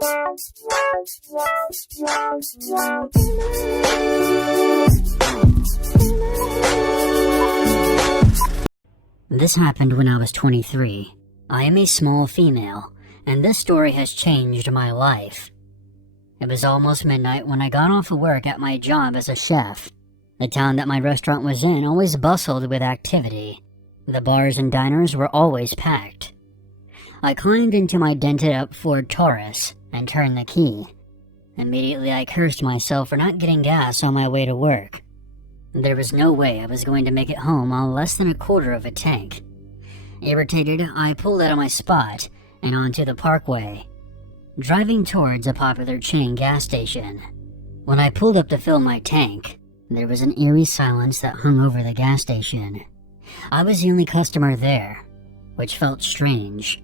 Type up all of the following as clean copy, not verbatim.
This happened when I was 23. I am a small female, and this story has changed my life. It was almost midnight when I got off of work at my job as a chef. The town that my restaurant was in always bustled with activity. The bars and diners were always packed. I climbed into my dented-up Ford Taurus and turned the key. Immediately I cursed myself for not getting gas on my way to work. There was no way I was going to make it home on less than a quarter of a tank. Irritated, I pulled out of my spot and onto the parkway, driving towards a popular chain gas station. When I pulled up to fill my tank, there was an eerie silence that hung over the gas station. I was the only customer there, which felt strange.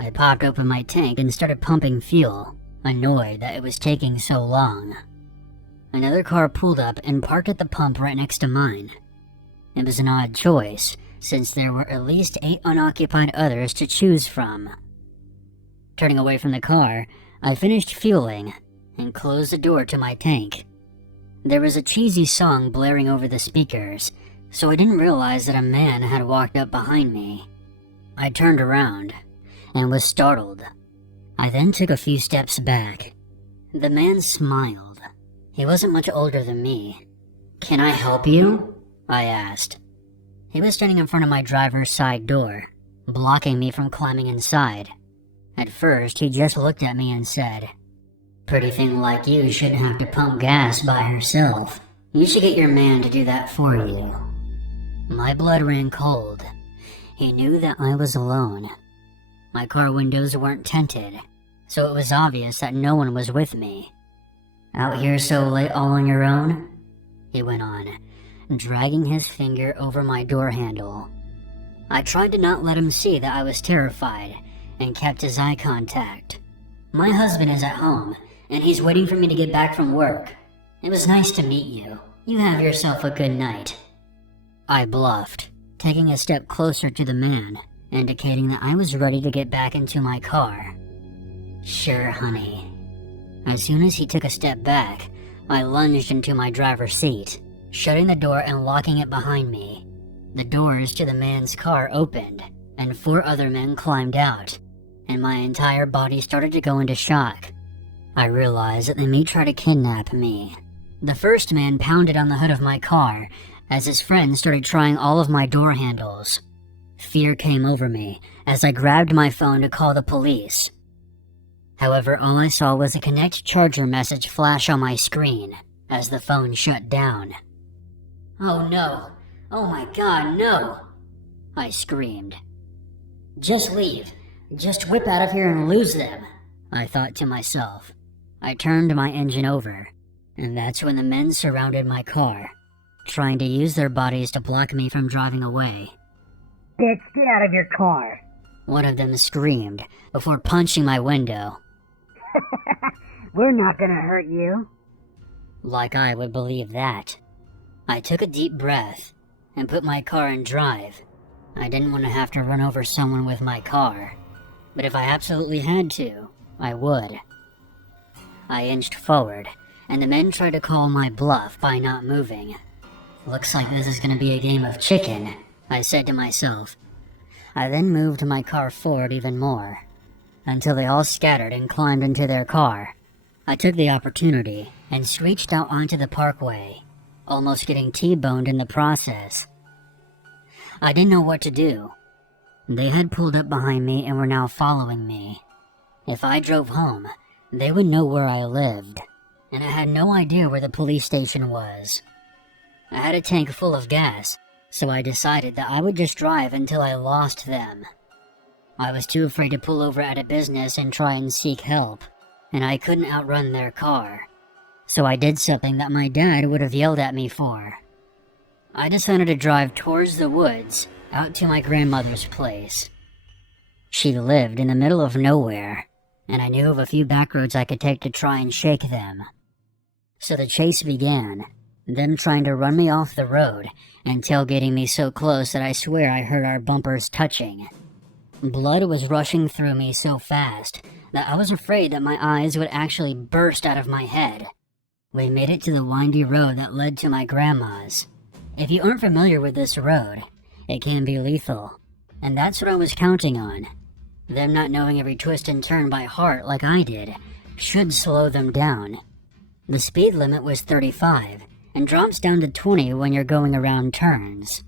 I popped open my tank and started pumping fuel, annoyed that it was taking so long. Another car pulled up and parked at the pump right next to mine. It was an odd choice, since there were at least 8 unoccupied others to choose from. Turning away from the car, I finished fueling and closed the door to my tank. There was a cheesy song blaring over the speakers, so I didn't realize that a man had walked up behind me. I turned around and was startled. I then took a few steps back. The man smiled. He wasn't much older than me. "Can I help you?" I asked. He was standing in front of my driver's side door, blocking me from climbing inside. At first, he just looked at me and said, "Pretty thing like you shouldn't have to pump gas by herself. You should get your man to do that for you." My blood ran cold. He knew that I was alone. My car windows weren't tinted, so it was obvious that no one was with me. "Out here so late all on your own?" he went on, dragging his finger over my door handle. I tried to not let him see that I was terrified, and kept his eye contact. "My husband is at home, and he's waiting for me to get back from work. It was nice to meet you. You have yourself a good night." I bluffed, taking a step closer to the man, indicating that I was ready to get back into my car. "Sure, honey." As soon as he took a step back, I lunged into my driver's seat, shutting the door and locking it behind me. The doors to the man's car opened, and 4 other men climbed out, and my entire body started to go into shock. I realized that they may try to kidnap me. The first man pounded on the hood of my car as his friends started trying all of my door handles. Fear came over me as I grabbed my phone to call the police. However, all I saw was a Connect Charger message flash on my screen as the phone shut down. "Oh no! Oh my God, no!" I screamed. "Just leave. Just whip out of here and lose them," I thought to myself. I turned my engine over, and that's when the men surrounded my car, trying to use their bodies to block me from driving away. "Bitch, get out of your car!" one of them screamed before punching my window. "We're not gonna hurt you." Like I would believe that. I took a deep breath and put my car in drive. I didn't want to have to run over someone with my car, but if I absolutely had to, I would. I inched forward, and the men tried to call my bluff by not moving. "Looks like this is gonna be a game of chicken," I said to myself. I then moved my car forward even more, until they all scattered and climbed into their car. I took the opportunity and screeched out onto the parkway, almost getting T-boned in the process. I didn't know what to do. They had pulled up behind me and were now following me. If I drove home, they would know where I lived, and I had no idea where the police station was. I had a tank full of gas, so I decided that I would just drive until I lost them. I was too afraid to pull over at a business and try and seek help, and I couldn't outrun their car. So I did something that my dad would have yelled at me for. I decided to drive towards the woods, out to my grandmother's place. She lived in the middle of nowhere, and I knew of a few back roads I could take to try and shake them. So the chase began, them trying to run me off the road and tailgating me so close that I swear I heard our bumpers touching. Blood was rushing through me so fast that I was afraid that my eyes would actually burst out of my head. We made it to the windy road that led to my grandma's. If you aren't familiar with this road, it can be lethal, and that's what I was counting on. Them not knowing every twist and turn by heart like I did should slow them down. The speed limit was 35, and drops down to 20 when you're going around turns.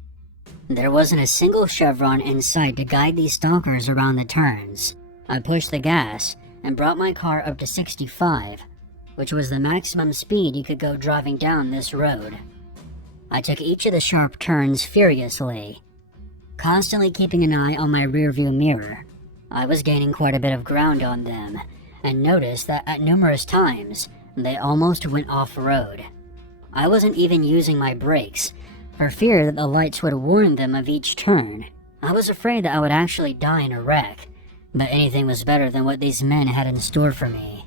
There wasn't a single chevron in sight to guide these stalkers around the turns. I pushed the gas and brought my car up to 65, which was the maximum speed you could go driving down this road. I took each of the sharp turns furiously, constantly keeping an eye on my rearview mirror. I was gaining quite a bit of ground on them, and noticed that at numerous times, they almost went off-road. I wasn't even using my brakes, for fear that the lights would warn them of each turn. I was afraid that I would actually die in a wreck, but anything was better than what these men had in store for me.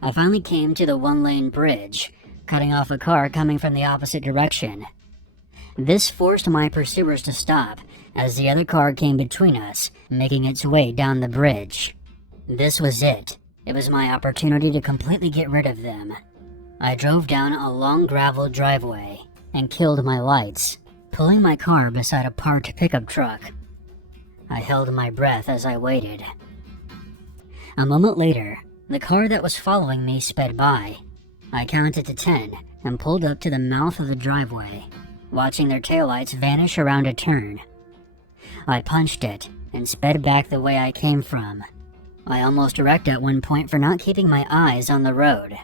I finally came to the one-lane bridge, cutting off a car coming from the opposite direction. This forced my pursuers to stop, as the other car came between us, making its way down the bridge. This was it. It was my opportunity to completely get rid of them. I drove down a long gravel driveway and killed my lights, pulling my car beside a parked pickup truck. I held my breath as I waited. A moment later, the car that was following me sped by. I counted to 10 and pulled up to the mouth of the driveway, watching their taillights vanish around a turn. I punched it and sped back the way I came from. I almost wrecked at one point for not keeping my eyes on the road.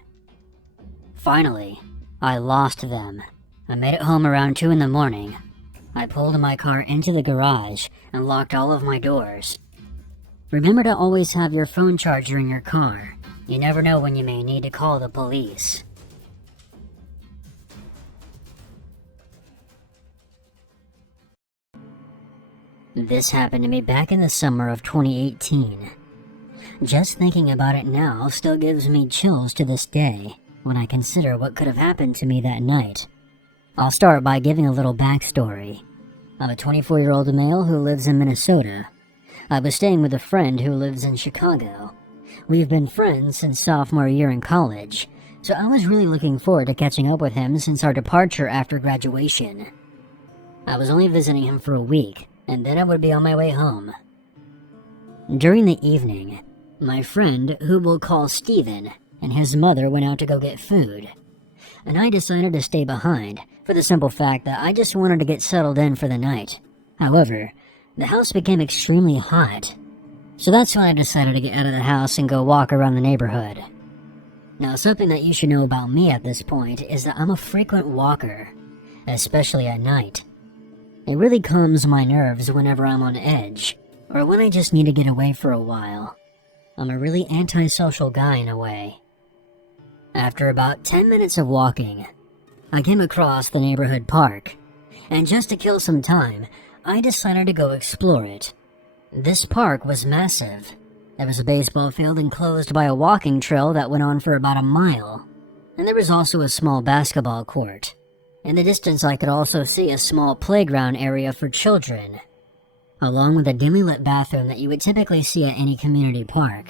Finally, I lost them. I made it home around 2 in the morning. I pulled my car into the garage and locked all of my doors. Remember to always have your phone charger in your car. You never know when you may need to call the police. This happened to me back in the summer of 2018. Just thinking about it now still gives me chills to this day when I consider what could have happened to me that night. I'll start by giving a little backstory. I'm a 24-year-old male who lives in Minnesota. I was staying with a friend who lives in Chicago. We've been friends since sophomore year in college, so I was really looking forward to catching up with him since our departure after graduation. I was only visiting him for a week, and then I would be on my way home. During the evening, my friend, who we'll call Steven, and his mother went out to go get food, and I decided to stay behind for the simple fact that I just wanted to get settled in for the night. However, the house became extremely hot, so that's when I decided to get out of the house and go walk around the neighborhood. Now, something that you should know about me at this point is that I'm a frequent walker, especially at night. It really calms my nerves whenever I'm on edge, or when I just need to get away for a while. I'm a really antisocial guy in a way. After about 10 minutes of walking, I came across the neighborhood park, and just to kill some time, I decided to go explore it. This park was massive. There was a baseball field enclosed by a walking trail that went on for about a mile, and there was also a small basketball court. In the distance, I could also see a small playground area for children, along with a dimly lit bathroom that you would typically see at any community park.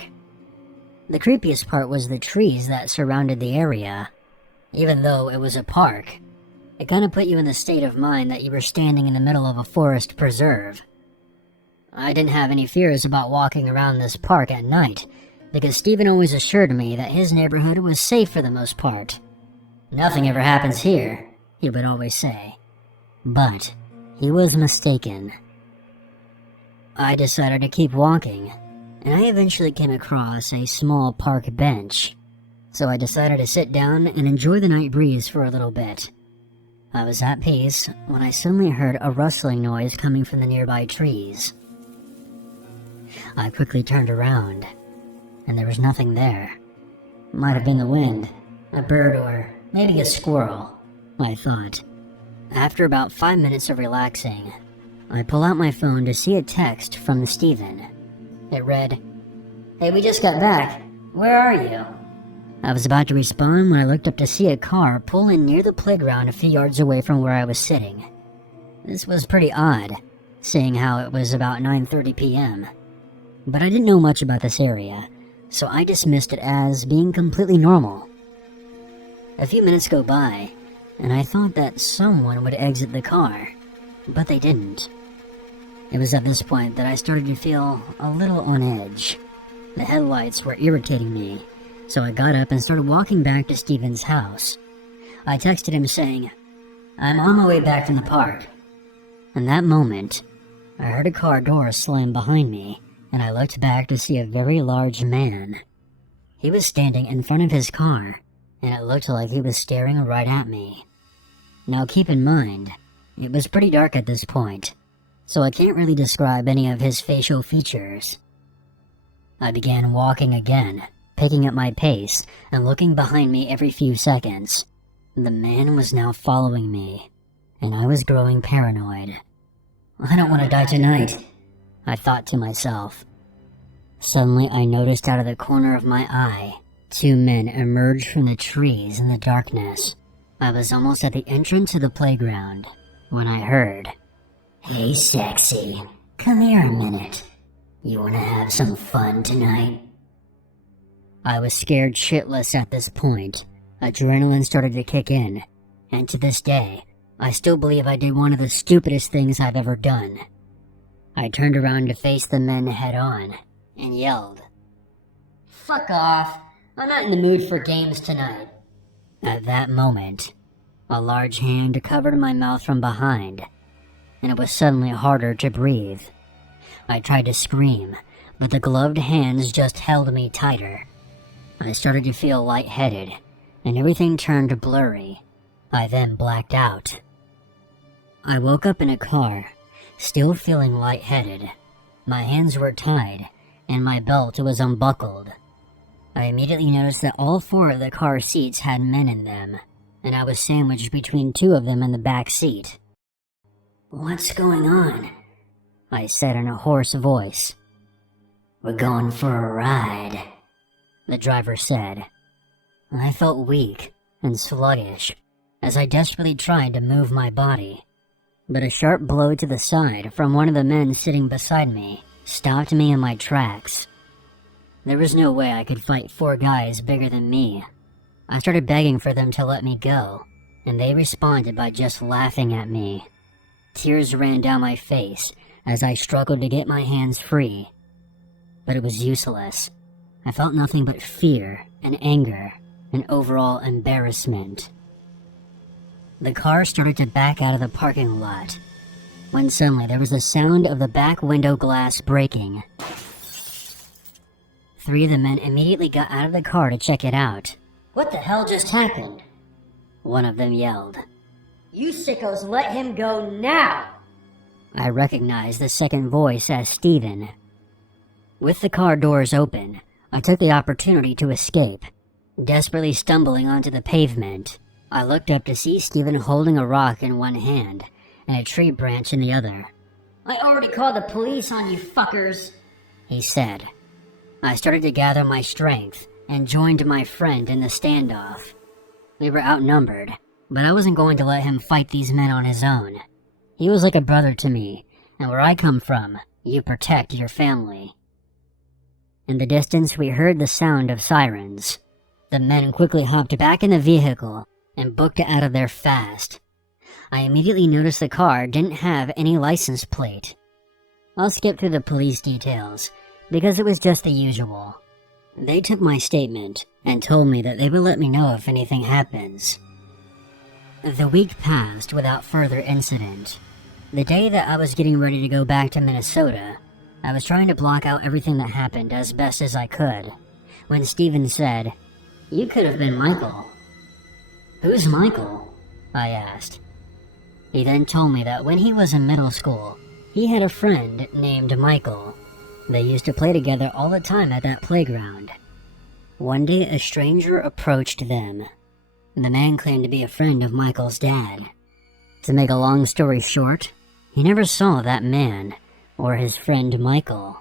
The creepiest part was the trees that surrounded the area. Even though it was a park, it kind of put you in the state of mind that you were standing in the middle of a forest preserve. I didn't have any fears about walking around this park at night, because Steven always assured me that his neighborhood was safe for the most part. "Nothing ever happens here," he would always say. But he was mistaken. I decided to keep walking, and I eventually came across a small park bench, so I decided to sit down and enjoy the night breeze for a little bit. I was at peace when I suddenly heard a rustling noise coming from the nearby trees. I quickly turned around, and there was nothing there. Might have been the wind, a bird, or maybe a squirrel, I thought. After about 5 minutes of relaxing, I pull out my phone to see a text from Steven. It read, "Hey, we just got back. Where are you?" I was about to respond when I looked up to see a car pull in near the playground a few yards away from where I was sitting. This was pretty odd, seeing how it was about 9:30 p.m. But I didn't know much about this area, so I dismissed it as being completely normal. A few minutes go by, and I thought that someone would exit the car, but they didn't. It was at this point that I started to feel a little on edge. The headlights were irritating me, so I got up and started walking back to Steven's house. I texted him saying, "I'm on my way back from the park." In that moment, I heard a car door slam behind me, and I looked back to see a very large man. He was standing in front of his car, and it looked like he was staring right at me. Now keep in mind, it was pretty dark at this point, so I can't really describe any of his facial features. I began walking again, picking up my pace and looking behind me every few seconds. The man was now following me, and I was growing paranoid. "I don't want to die tonight," I thought to myself. Suddenly I noticed out of the corner of my eye, two men emerged from the trees in the darkness. I was almost at the entrance of the playground when I heard, "Hey sexy, come here a minute. You want to have some fun tonight?" I was scared shitless at this point. Adrenaline started to kick in, and to this day, I still believe I did one of the stupidest things I've ever done. I turned around to face the men head on, and yelled, "Fuck off, I'm not in the mood for games tonight." At that moment, a large hand covered my mouth from behind, and it was suddenly harder to breathe. I tried to scream, but the gloved hands just held me tighter. I started to feel lightheaded, and everything turned blurry. I then blacked out. I woke up in a car, still feeling lightheaded. My hands were tied, and my belt was unbuckled. I immediately noticed that all four of the car seats had men in them, and I was sandwiched between two of them in the back seat. "What's going on?" I said in a hoarse voice. "We're going for a ride," the driver said. I felt weak and sluggish as I desperately tried to move my body, but a sharp blow to the side from one of the men sitting beside me stopped me in my tracks. There was no way I could fight four guys bigger than me. I started begging for them to let me go, and they responded by just laughing at me. Tears ran down my face as I struggled to get my hands free, but it was useless. I felt nothing but fear and anger and overall embarrassment. The car started to back out of the parking lot, when suddenly there was the sound of the back window glass breaking. Three of the men immediately got out of the car to check it out. "What the hell just happened?" one of them yelled. "You sickos let him go now!" I recognized the second voice as Steven. With the car doors open, I took the opportunity to escape. Desperately stumbling onto the pavement, I looked up to see Steven holding a rock in one hand and a tree branch in the other. "I already called the police on you fuckers," he said. I started to gather my strength and joined my friend in the standoff. We were outnumbered, but I wasn't going to let him fight these men on his own. He was like a brother to me, and where I come from, you protect your family. In the distance, we heard the sound of sirens. The men quickly hopped back in the vehicle and booked it out of there fast. I immediately noticed the car didn't have any license plate. I'll skip through the police details, because it was just the usual. They took my statement and told me that they would let me know if anything happens. The week passed without further incident. The day that I was getting ready to go back to Minnesota, I was trying to block out everything that happened as best as I could, when Steven said, "You could have been Michael." "Who's Michael?" I asked. He then told me that when he was in middle school, he had a friend named Michael. They used to play together all the time at that playground. One day, a stranger approached them. The man claimed to be a friend of Michael's dad. To make a long story short, he never saw that man or his friend Michael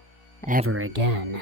ever again.